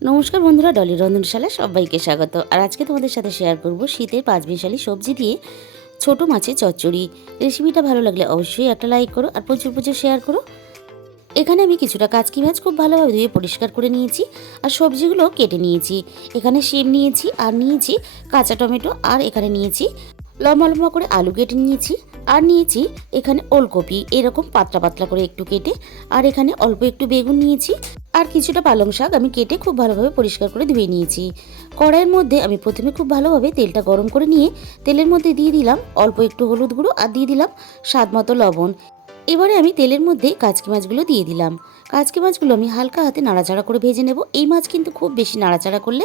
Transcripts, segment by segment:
নমস্কার বন্ধুরা, ডলির রন্ধনশালা সবাইকে স্বাগত। আর আজকে তোমাদের সাথে শেয়ার করব শীতের পাঁচমিশালি সবজি দিয়ে ছোট মাছের চচ্চড়ি। রেসিপিটা ভালো লাগলে অবশ্যই একটা লাইক করো আর প্রচুর প্রচুর শেয়ার করো। এখানে আমি কিছুটা কাচকি মাছ খুব ভালোভাবে ধুয়ে পরিষ্কার করে নিয়েছি আর সবজিগুলো কেটে নিয়েছি। এখানে শিম নিয়েছি আর নিয়েছি কাঁচা টমেটো, আর এখানে নিয়েছি লম্বা লম্বা করে আলু কেটে নিয়েছি, আর নিয়েছি এখানে ওলকপি এরকম পাতলা পাতলা করে একটু কেটে, আর এখানে অল্প একটু বেগুন নিয়েছি, আর কিছুটা পালং শাক আমি কেটে খুব ভালোভাবে পরিষ্কার করে ধুয়ে নিয়েছি। কড়াইয়ের মধ্যে আমি প্রথমে খুব ভালোভাবে তেলটা গরম করে নিয়ে তেলের মধ্যে দিয়ে দিলাম অল্প একটু হলুদ গুঁড়ো আর দিয়ে দিলাম স্বাদ মতো লবণ। এবারে আমি তেলের মধ্যে কাচকি মাছগুলো দিয়ে দিলাম। কাচকি মাছগুলো আমি হালকা হাতে নাড়াচাড়া করে ভেজে নেব। এই মাছ কিন্তু খুব বেশি নাড়াচাড়া করলে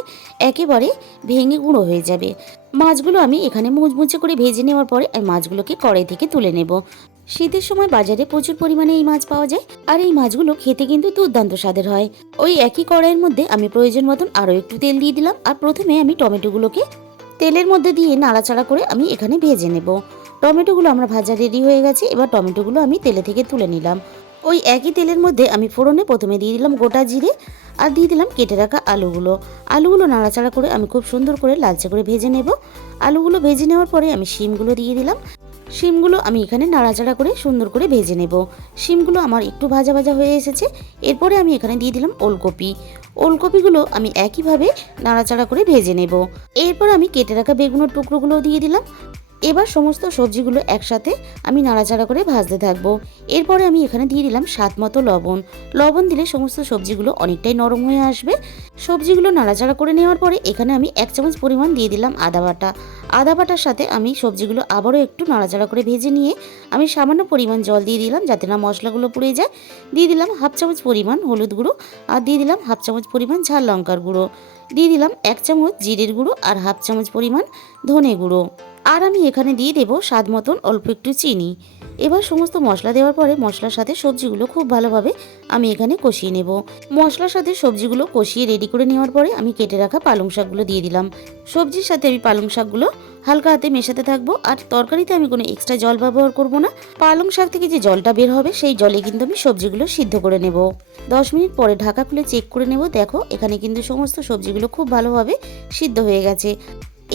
একেবারে ভেঙে গুঁড়ো হয়ে যাবে। মাছগুলো আমি এখানে মুচমুচে করে ভেজে নেওয়ার পরে এই মাছগুলোকে কড়াই থেকে তুলে নেব। শীতের সময় বাজারে প্রচুর পরিমাণে এই মাছ পাওয়া যায়, আর এই মাছগুলো খেতে কিন্তু দুর্দান্ত স্বাদের হয়। ওই একই কড়াইয়ের মধ্যে আমি প্রয়োজন মতন আরও একটু তেল দিয়ে দিলাম, আর প্রথমে আমি টমেটোগুলোকে তেলের মধ্যে দিয়ে নাড়াচাড়া করে আমি এখানে ভেজে নেব। টমেটোগুলো আমরা ভাজা রেডি হয়ে গেছে। এবার টমেটোগুলো আমি তেলে থেকে তুলে নিলাম। ওই একই তেলের মধ্যে আমি ফোড়নে প্রথমে দিয়ে দিলাম গোটা জিরে, আর দিয়ে দিলাম কেটে রাখা আলুগুলো নাড়াচাড়া করে আমি খুব সুন্দর করে লালচে করে ভেজে নেব। আলুগুলো ভেজে নেওয়ার পরে আমি শিমগুলো দিয়ে দিলাম। শিমগুলো আমি এখানে নাড়াচাড়া করে সুন্দর করে ভেজে নেব। শিমগুলো আমার একটু ভাজা ভাজা হয়ে এসেছে। এরপরে আমি এখানে দিয়ে দিলাম ওলকপিগুলো আমি একইভাবে নাড়াচাড়া করে ভেজে নেব। এরপর আমি কেটে রাখা বেগুনের টুকরোগুলো দিয়ে দিলাম। এবার সমস্ত সবজিগুলো একসাথে আমি নাড়াচাড়া করে ভাজতে থাকবো। এরপরে আমি এখানে দিয়ে দিলাম স্বাদ মতো লবণ দিলে সমস্ত সবজিগুলো অনেকটাই নরম হয়ে আসবে। সবজিগুলো নাড়াচাড়া করে নেওয়ার পরে এখানে আমি 1 চামচ পরিমাণ দিয়ে দিলাম আদা বাটার সাথে আমি সবজিগুলো আবারও একটু নাড়াচাড়া করে ভেজে নিয়ে আমি সামান্য পরিমাণ জল দিয়ে দিলাম যাতে না মশলাগুলো পুড়ে যায়। দিয়ে দিলাম 1/2 চামচ পরিমাণ হলুদ গুঁড়ো, আর দিয়ে দিলাম 1/2 চামচ পরিমাণ ঝাল লঙ্কার গুঁড়ো, দিয়ে দিলাম 1 চামচ জিরের গুঁড়ো আর 1/2 চামচ পরিমাণ ধনে গুঁড়ো, আর আমি এখানে দিয়ে দেবো স্বাদ মতন অল্প একটু চিনি। এবার সমস্ত মশলা দেওয়ার পরে মশলার সাথে সবজিগুলো খুব ভালোভাবে আমি এখানে কষিয়ে নেব। মশলার সাথে সবজিগুলো কষিয়ে রেডি করে নেওয়ার পরে আমি কেটে রাখা পালং শাকগুলো দিয়ে দিলাম। সবজির সাথে আমি পালং শাকগুলো হালকা হাতে মেশাতে থাকবো, আর তরকারিতে আমি কোনো এক্সট্রা জল ব্যবহার করব না। পালং শাক থেকে যে জলটা বের হবে সেই জলে কিন্তু আমি সবজিগুলো সিদ্ধ করে নেব। 10 মিনিট পরে ঢাকা খুলে চেক করে নেব। দেখো এখানে কিন্তু সমস্ত সবজিগুলো খুব ভালোভাবে সিদ্ধ হয়ে গেছে।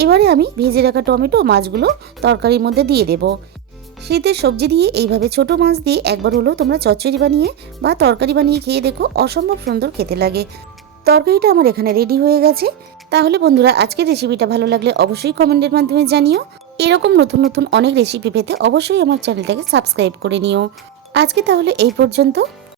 এবারে আমি ভেজে রাখা টমেটো মাছগুলো তরকারির মধ্যে দিয়ে দেব। শীতের সবজি দিয়ে এইভাবে ছোট মাছ দিয়ে একবার হলেও তোমরা চচ্চড়ি বানিয়ে বা তরকারি বানিয়ে খেয়ে দেখো, অসম্ভব সুন্দর খেতে লাগে। তরকারিটা আমার এখানে রেডি হয়ে গেছে। তাহলে বন্ধুরা, আজকের রেসিপিটা ভালো লাগলে অবশ্যই কমেন্টের মাধ্যমে জানিও। এরকম নতুন নতুন অনেক রেসিপি পেতে অবশ্যই আমার চ্যানেলটাকে সাবস্ক্রাইব করে নিও। আজকে তাহলে এই পর্যন্ত।